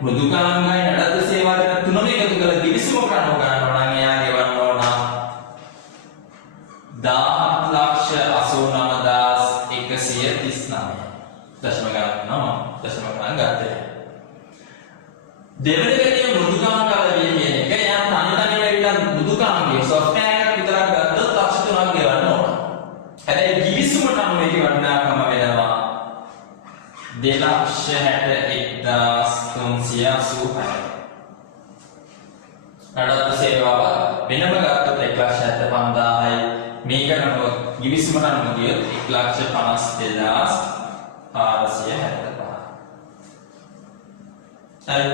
මෘදුකාංගයි නඩත්තු සේවා කියන තුනම එකතු කරලා ගිවිසුමකට අනුව ගන්නවා නම් එයා ගෙවන්න ඕන 17,89,139 දශම ගණන් නම දශම ගණන් ගත්තේ. දෙවෙනි එකේ මෘදුකාංග අලවිය කියන එක එයා තනි තනිව ඇවිල්ලා මෘදුකාංගයේ සොෆ්ට්වෙයාර් එකක් විතරක් ගත්තොත් ලක්ෂ 3ක් ගෙවන්න ඕන. හැබැයි ගිවිසුමට අනුව ඒකේ වටිනාකම වෙනවා 2,61,386. නඩත්තු සේවාව වෙනම ගත්තොත් 1,75,000යි. මේක නම ගිවිසුමට අනුව ගියොත් 1,52,475. හරි.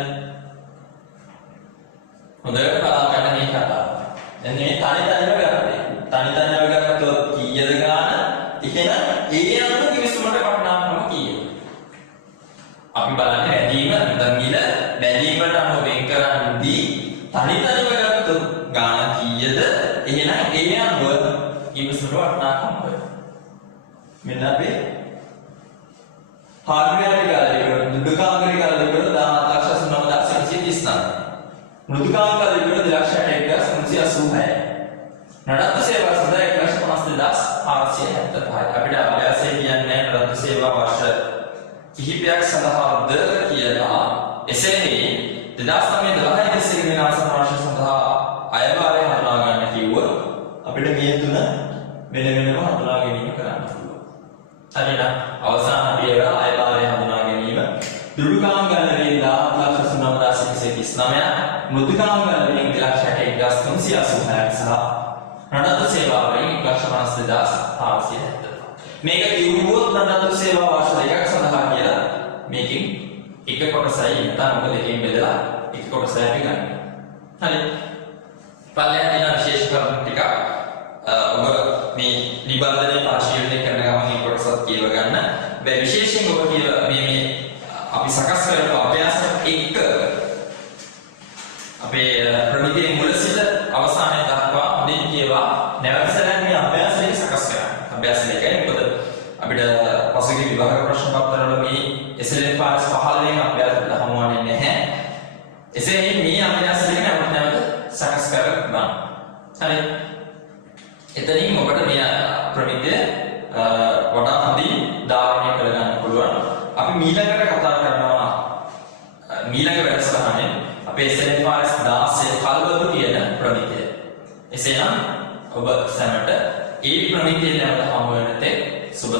හොඳට බලන්න මේ කතාව. දැන් මේ තනි තනිව ගත්තේ. තනි තනිව ගත්තොත් කීයද ගාන? එහෙනම් ඒ අනුව ගිවිසුමට වටිනාකම කීයද? අපි බලන්නේ බැඳීම නැත්නම් මිල බැඳීමට අනුව වෙන් කරන්නේ තනි තනිව ගත්තොත් ගාන කීයද? එහෙනම් ඒ අනුව ගිවිසුමට වටිනාකම හොයන්න. මෙන්න අපි හાર્ඩ්වෙයාර් එක ගාලා දුඩුකාංග එක ගාලා 17,89,139. මෘදුකාංග එක 2,61,386. නඩත්තු සේවා සඳහා 1,52,475. අපිට අභ්‍යාසය කියන්නේ නඩත්තු සේවා වර්ෂ කිහිපයක් සඳහාද කියලා. එසේදී 2009-12 ඉස්සෙල් වෙන අවසන් වර්ෂ සඳහා අයභාරය හඳුනා ගන්න කිව්වොත් අපිට මේ තුන වෙන වෙනම හඳුනා ගැනීම කරන්න පුළුවන්. හරිද? අවසාන අපි ඒවා අයභාරය හඳුනා ගැනීම දෘඩුකාංග අලවිය 17,89,139 මෘදුකාංග අලවිය 1,61,386 සහ නඩත්තු සේවා වලින් 1,52,475. මේක කිව්වොත් නඩත්තු සේවා වර්ෂ දෙකක් සඳහා කියලා මේකෙන් එක කොටසයි නැත්නම් ඔබ දෙකෙන් බෙදලා එක කොටසයි අපි ගන්න. හරි. පළවෙනි දින විශේෂ කරුණු ටික ඔබ මේ නිබන්ධනයේ පරිශීලනය කරන ගමන් මේ කොටසත් කියව ගන්න. මේ විශේෂයෙන් ඔබ කියව මේ අපි සකස් කරපු අභ්‍යාස එක්ක අපේ ප්‍රමිතියේ මුල සිට අවසානයේ දක්වා හොඳින් කියවා නැවතසලක් මේ අභ්‍යාස දෙක සකස් කරන්න. අභ්‍යාස දෙකයි මොකද අපිට පසුගිය විභාග ප්‍රශ්න පත්‍රවල මේ SLF පාස් 15 අභ්‍යාස දෙක හමුවන්නේ නැහැ. එසේ මේ අභ්‍යාස දෙක නැවත සකස් කරගන්න. හරි. එතනින් ඔබට මේ ප්‍රමිතිය වඩා හොඳින් ධාරණය කරගන්න පුළුවන්. අපි ඊළඟට කතා කරනවා ඊළඟ වැඩසටහනේ අපේ SLF පාස් 16 කල්වතු කියන ප්‍රමිතිය. එසේනම් ඔබ සැමට ඒ ප්‍රමිතිය නැවත හමු වෙන තෙක් සුබ